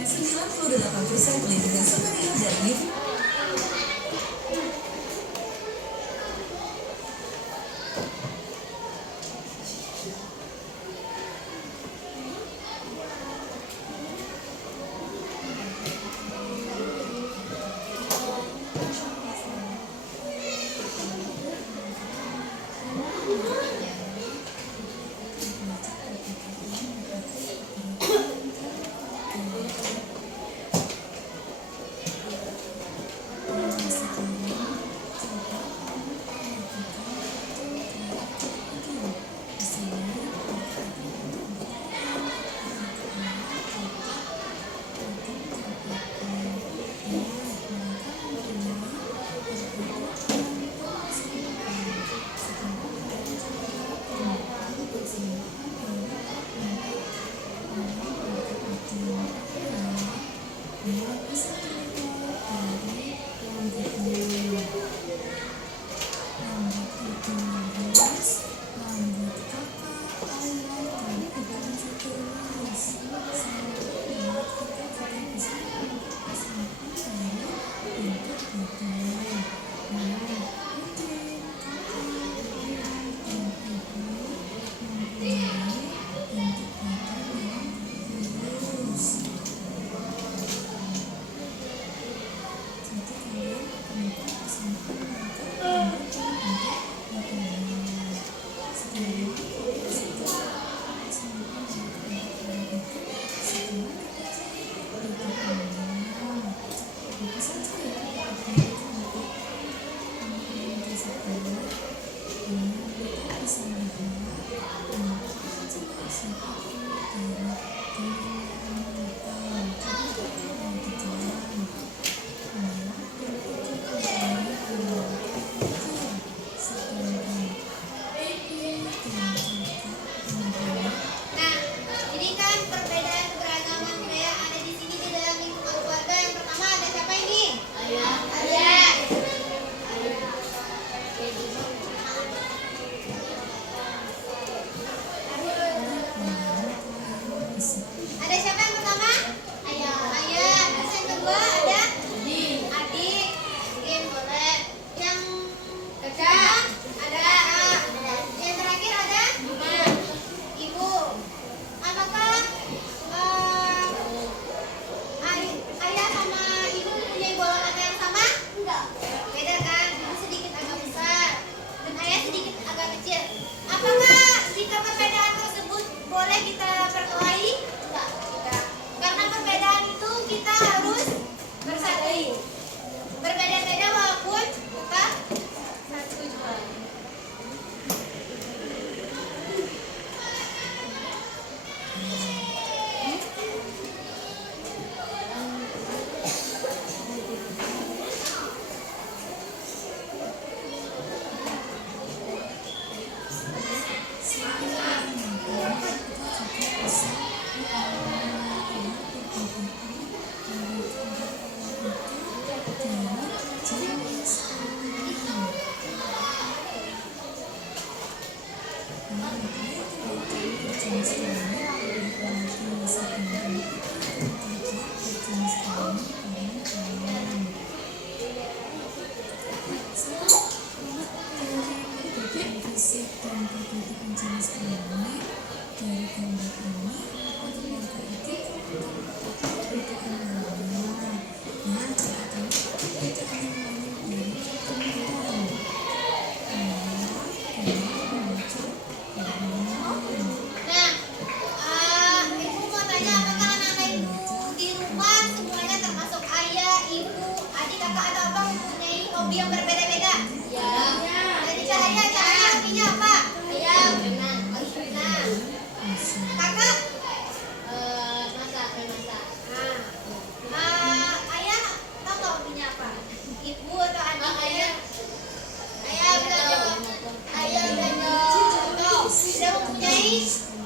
mendapatkan 98% pelindungan superior dari UV.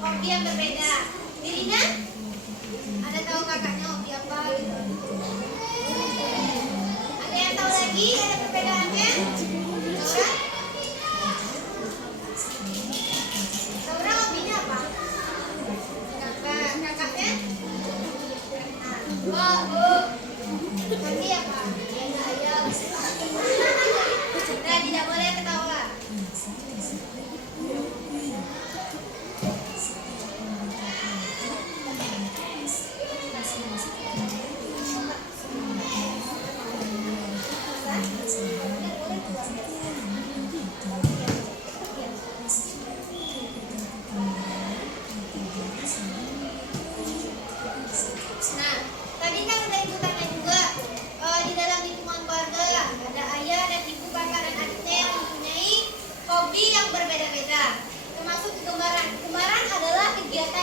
Hobi yang berbeda. Dirinya? Ada tahu kakaknya hobi apa gitu? Ada yang tahu lagi? Ada perbedaannya? Laura? Laura hobinya apa? Kakaknya?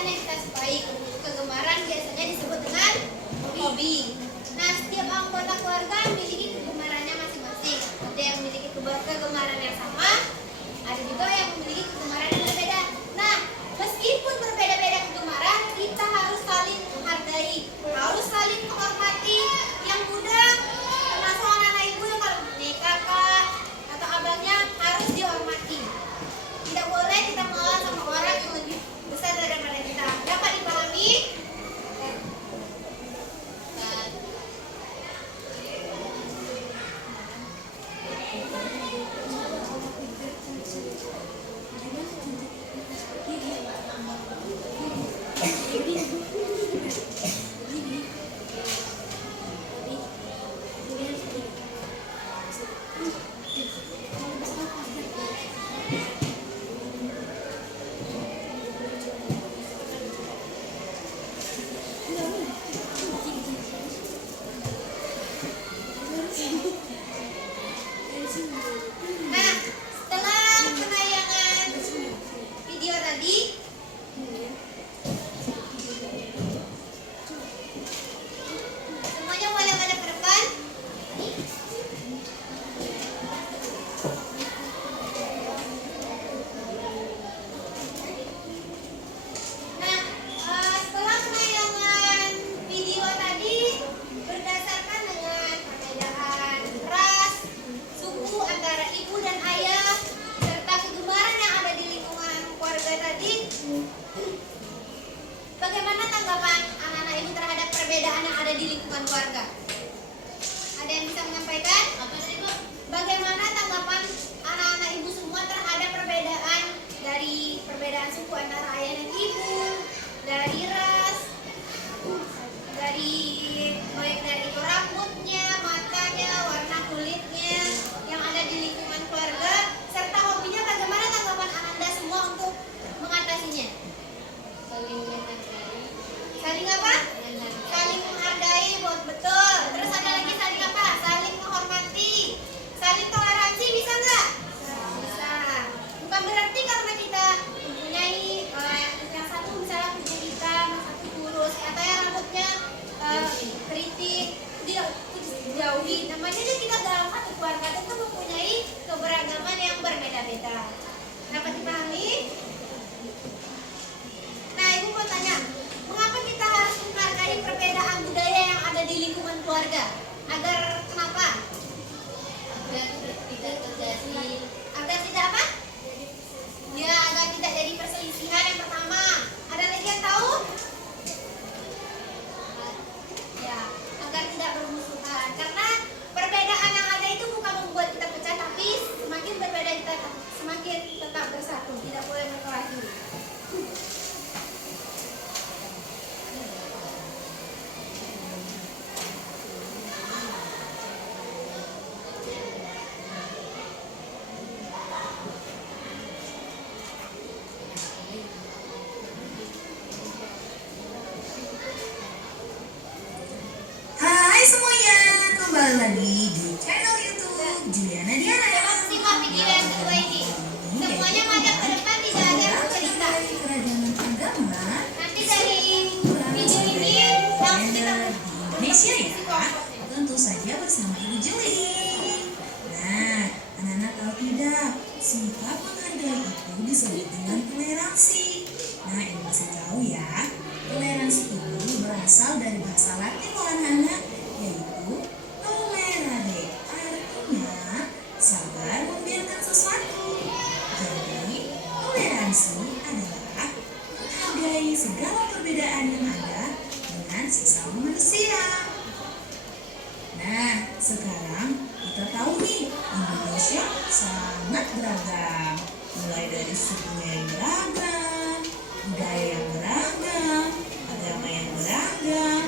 kegiatan yang kita sukai. Kegemaran biasanya disebut dengan hobi. Nah, setiap anggota keluarga memiliki kegemarannya masing-masing. Ada yang memiliki kegemaran yang sama, ada juga yang memiliki kegemaran yang berbeda. Nah, meskipun berbeda-beda kegemaran, kita harus saling menghargai, harus saling menghormati. Yang muda, termasuk anak-anak ibu yang kalau punya kakak atau abangnya harus dihormati. Tidak boleh kita mengalah sama orang yang lebih besar daripada kita. Dapat dipahami? Nah, setelah penayangan video tadi, semuanya boleh pada ke depan. Nah, setelah penayangan video tadi, berdasarkan dengan perbedaan ras, suku antara ibu dan ayah, serta kegemaran yang ada di lingkungan keluarga tadi, bagaimana tanggapan anak-anak ibu terhadap perbedaan yang ada di lingkungan keluarga? Ada yang bisa menyampaikan? Bagaimana tanggapan anak-anak ibu semua terhadap perbedaan dari perbedaan suku antara ayah dan ibu, dari ras, dari baik dari rambutnya, matanya, warna kulitnya yang ada di lingkungan keluarga, serta hobinya, bagaimana tanggapan Anda semua untuk mengatasinya? Saling apa? Saling menghargai, betul. Terus ada lagi saling apa? Saling menghormati, saling toleransi, bisa nggak? Bisa. Bukan berarti karena kita mempunyai yang satu misalnya punya hitam, yang satu kurus, atau yang rambutnya keriting, dijauhi. Namanya aja kita dalam satu keluarga itu mempunyai keberagaman yang berbeda-beda. Dapat dipahami? Nah, ibu mau tanya, mengapa kita harus menghargai perbedaan budaya yang ada di lingkungan keluarga? Agar kenapa? Agar tidak apa? Ya, agar tidak jadi perselisihan yang pertama. Ada lagi yang tahu? Ya, agar tidak bermusuhan. Karena perbedaan yang ada itu bukan membuat kita pecah, tapi semakin berbeda kita semakin tetap bersatu. Tidak boleh berkelahi. Hai semuanya, kembali lagi di channel YouTube Juliana Diana. Simak video yang kedua ini. Semuanya madep ke depan, tidak ada yang cerita. Keragaman agama Nanti dari video ini langsung kita di Indonesia ya, tentu saja bersama Ibu Juli. Nah, anak-anak tahu tidak, sikap menghargai itu disebut dengan toleransi. Nah, ini masih tahu ya, toleransi itu berasal dari bahasa Latin loh anak-anak, yaitu tolerare, artinya sabar membiarkan sesuatu. Jadi, toleransi adalah menghargai segala perbedaan yang ada dengan sesama manusia. Nah, sekarang kita tahu nih, Indonesia sangat beragam. Mulai dari sukunya yang beragam, budaya yang beragam, agama yang beragam,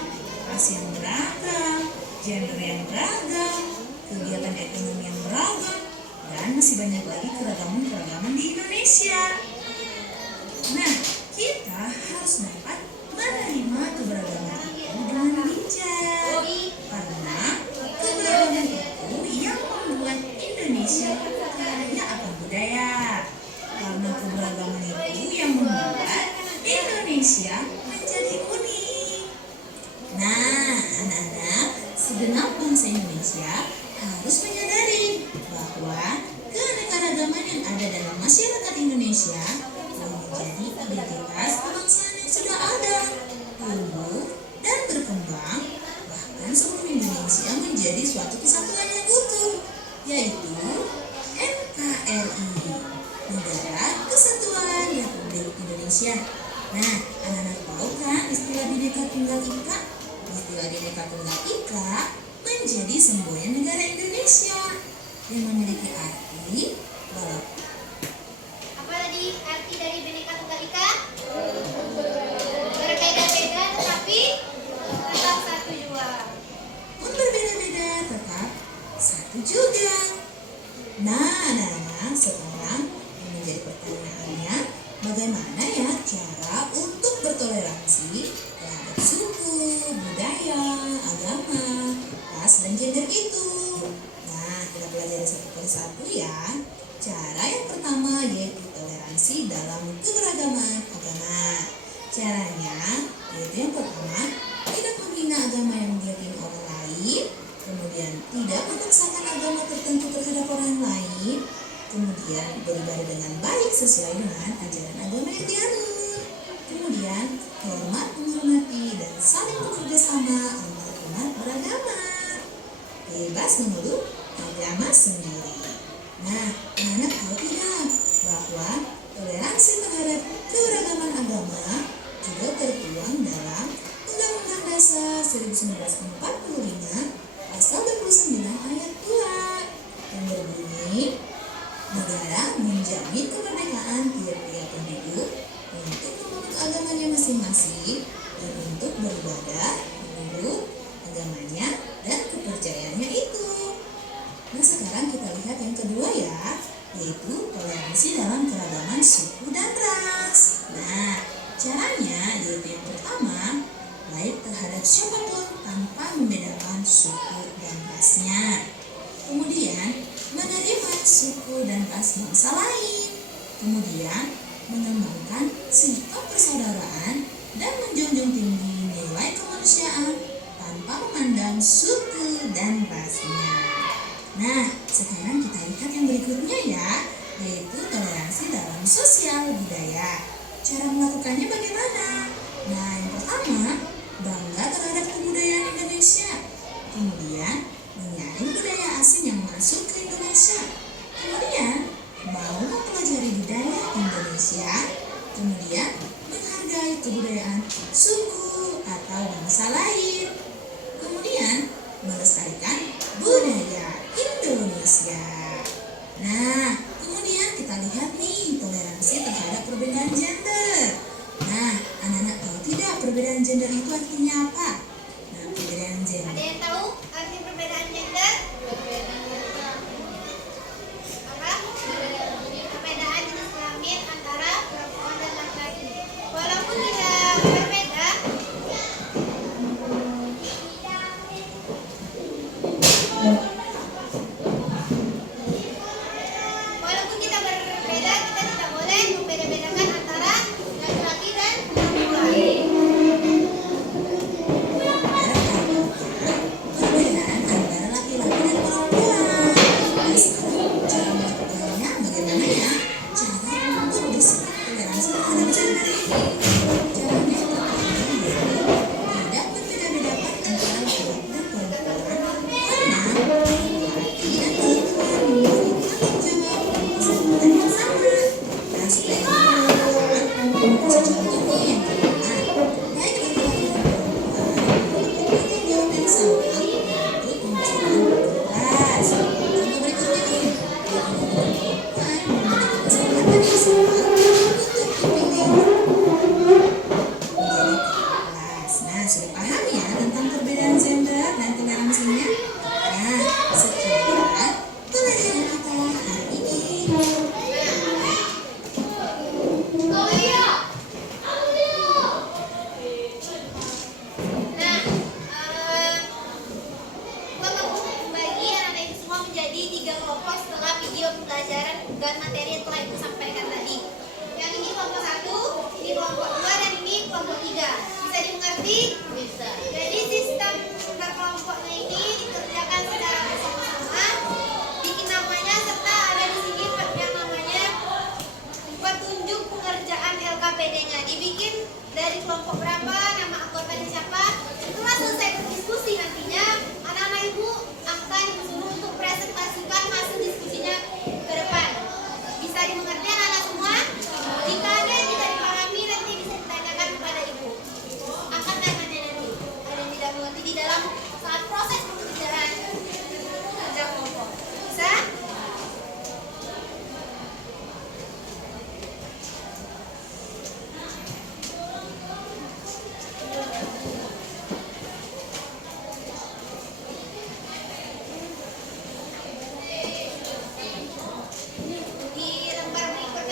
ras yang beragam, gender yang beragam, kegiatan ekonomi yang beragam, dan masih banyak lagi keragaman-keragaman di Indonesia. Nah, kita harus dapat menerima keberagaman itu dengan bijak. Karena keberagaman itu yang membuat Indonesia kaya akan budaya. Karena keberagaman itu yang membuat Indonesia Indonesia menjadi unik. Nah, anak-anak, segenap bangsa Indonesia harus menyadari bahwa keanekaragaman yang ada dalam masyarakat Indonesia telah menjadi identitas kebangsaan yang sudah ada, tumbuh, dan berkembang, bahkan sebelum Indonesia menjadi suatu kesatuan yang utuh, yaitu NKRI, Negara Kesatuan Republik Indonesia. Nah, anak-anak tahu kan istilah Bhinneka Tunggal Ika? Istilah Bhinneka Tunggal Ika menjadi semboyan negara Indonesia yang memiliki arti bahwa Apa tadi arti dari Bhinneka Tunggal Ika? Berbeda-beda tetapi tetap satu jua. pun berbeda-beda tetap satu juga. Nah, anak-anak, sekarang yang menjadi pertanyaannya, bagaimana ya cara untuk bertoleransi terhadap suku, budaya, agama, ras, dan gender itu? Nah, kita pelajari satu persatu ya. Cara yang pertama yaitu toleransi dalam keberagaman agama. Caranya yaitu yang pertama, tidak menghina agama yang diyakini orang lain, kemudian tidak memaksakan agama tertentu terhadap orang lain, kemudian beribadah dengan baik sesuai dengan ajaran agama yang dianut, kemudian hormat menghormati dan saling bekerja sama antar umat beragama, bebas memeluk agama sendiri. Nah, anak tahu tidak bahwa toleransi terhadap keberagaman agama juga tertuang dalam Undang-Undang Dasar 1945 Pasal 29 ayat 2 yang berbunyi, negara menjamin kemerdekaan tiap-tiap penduduk untuk memeluk agamanya masing-masing dan untuk beribadah menurut agamanya dan kepercayaannya itu. Nah, sekarang kita lihat yang kedua ya, yaitu toleransi dalam keragaman suku dan ras. Nah, caranya yaitu yang pertama, baik terhadap siapapun tanpa membedakan suku dan rasnya. Kemudian, menerima suku dan ras bangsa lain. Kemudian, mengembangkan sikap persaudaraan dan menjunjung tinggi nilai kemanusiaan tanpa memandang suku dan rasnya. Nah, sekarang kita lihat yang berikutnya ya, yaitu toleransi dalam sosial budaya. Cara melakukannya bagaimana? Nah, yang pertama, bangga terhadap kebudayaan Indonesia. Kemudian, menyaring budaya asing yang masuk ke Indonesia. Kemudian, mau mempelajari budaya Indonesia. Kemudian, menghargai kebudayaan suku atau bangsa lain. Kemudian, melestarikan budaya Indonesia. Nah, kemudian kita lihat nih toleransi terhadap perbedaan gender. Nah, anak-anak tahu tidak perbedaan gender itu artinya apa? Nah, perbedaan gender. Ada yang tahu arti perbedaan gender? Apa? Perbedaan jenis kelamin antara perempuan dan laki-laki. Walaupun tidak berbeda, walaupun kita berbeda, kita tidak boleh membeda-bedakan antara laki-laki dan perempuan. mengerti? Bisa. Jadi sistem berkelompoknya ini dikerjakan secara bersama-sama. Bikin namanya serta ada di sini yang namanya petunjuk pengerjaan LKPD-nya. Dibikin dari kelompok berapa, nama anggotanya siapa. Setelah selesai berdiskusi nantinya anak-anak ibu akan disuruh untuk presentasikan hasil diskusinya ke depan. Bisa dimengerti anak-anak semua? Jika ada yang tidak dipahami nanti bisa ditanyakan kepada ibu. Akan tanya nanti. Ada yang tidak mengerti di dalam saat proses pekerjaan kerja kelompok. Bisa? Di lembar berikutnya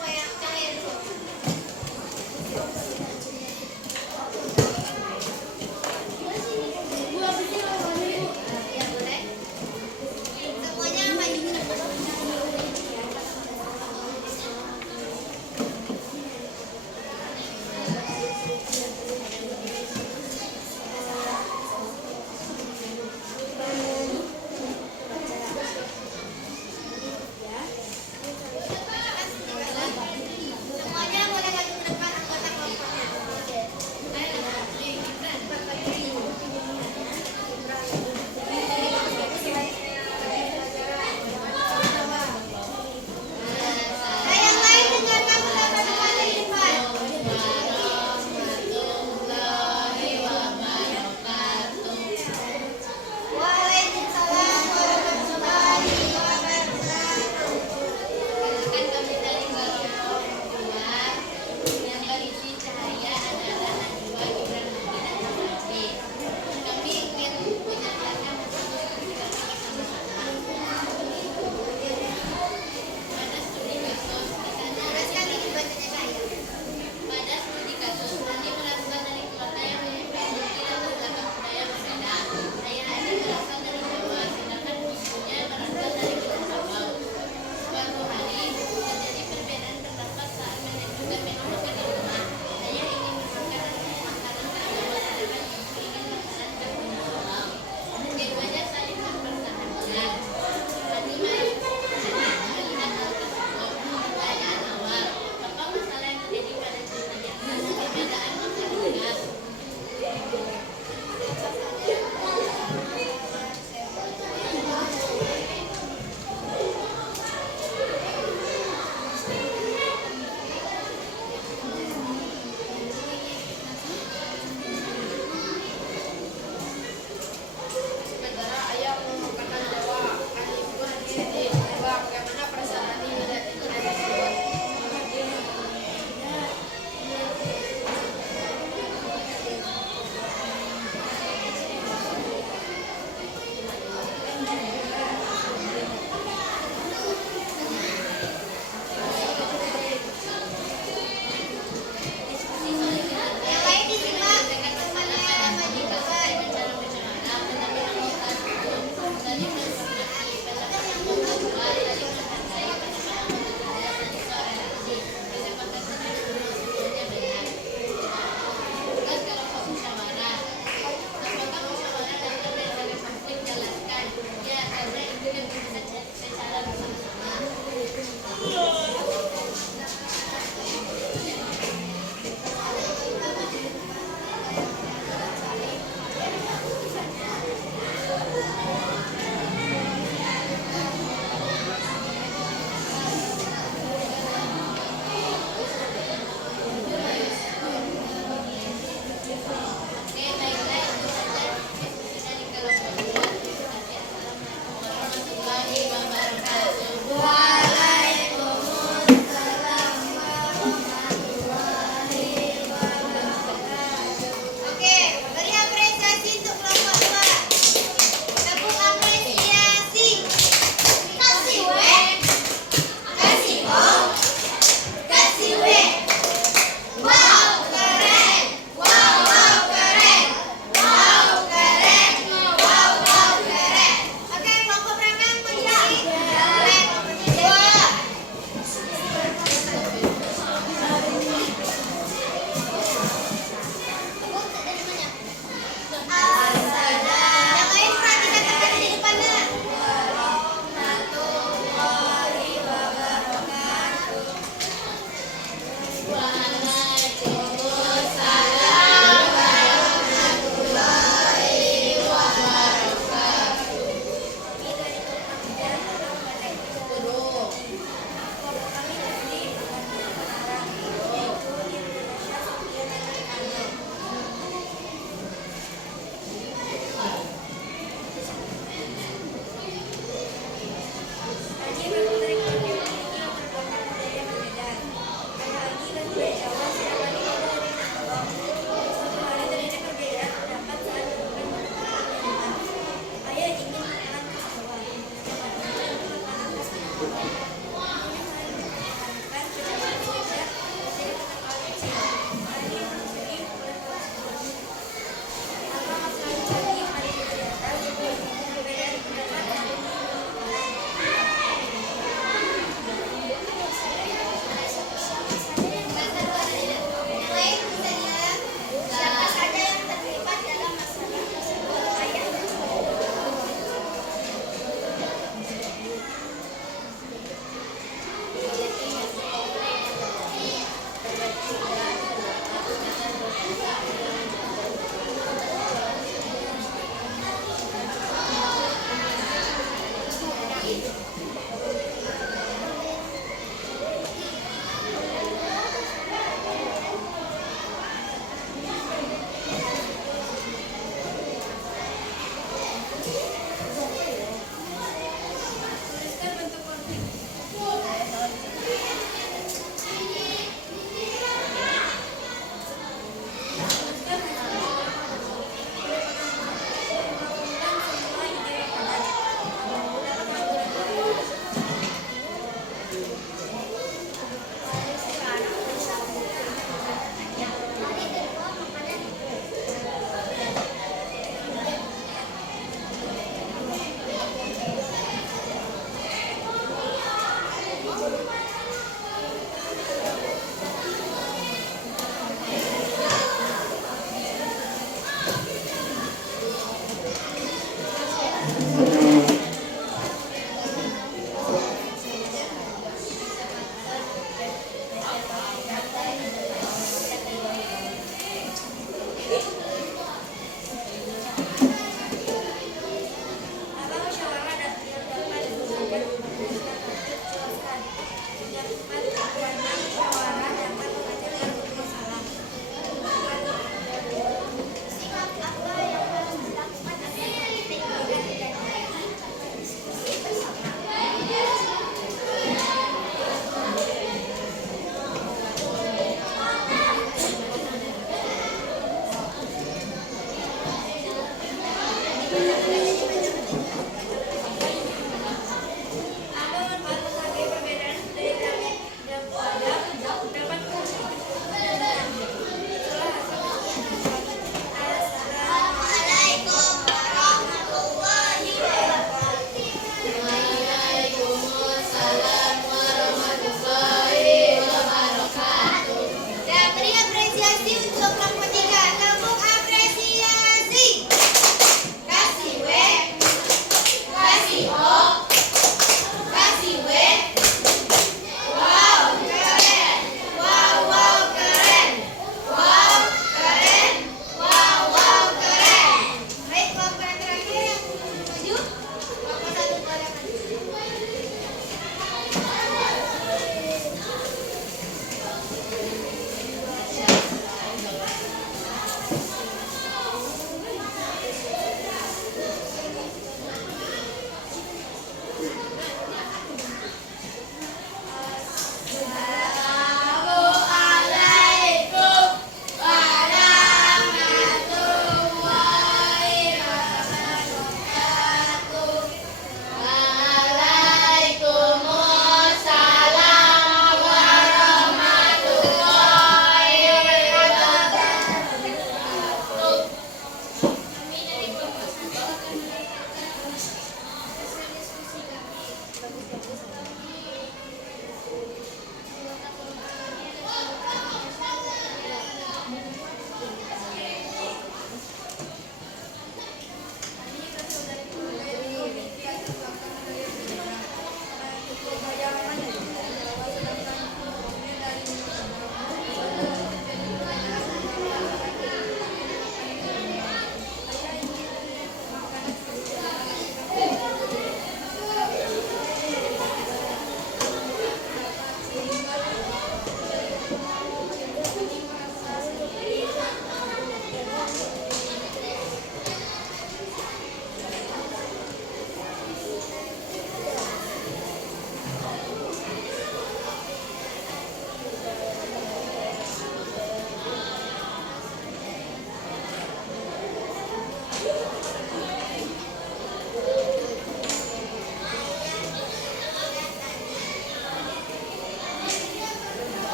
apa yang cair tuh? Ya boleh. Semuanya maju.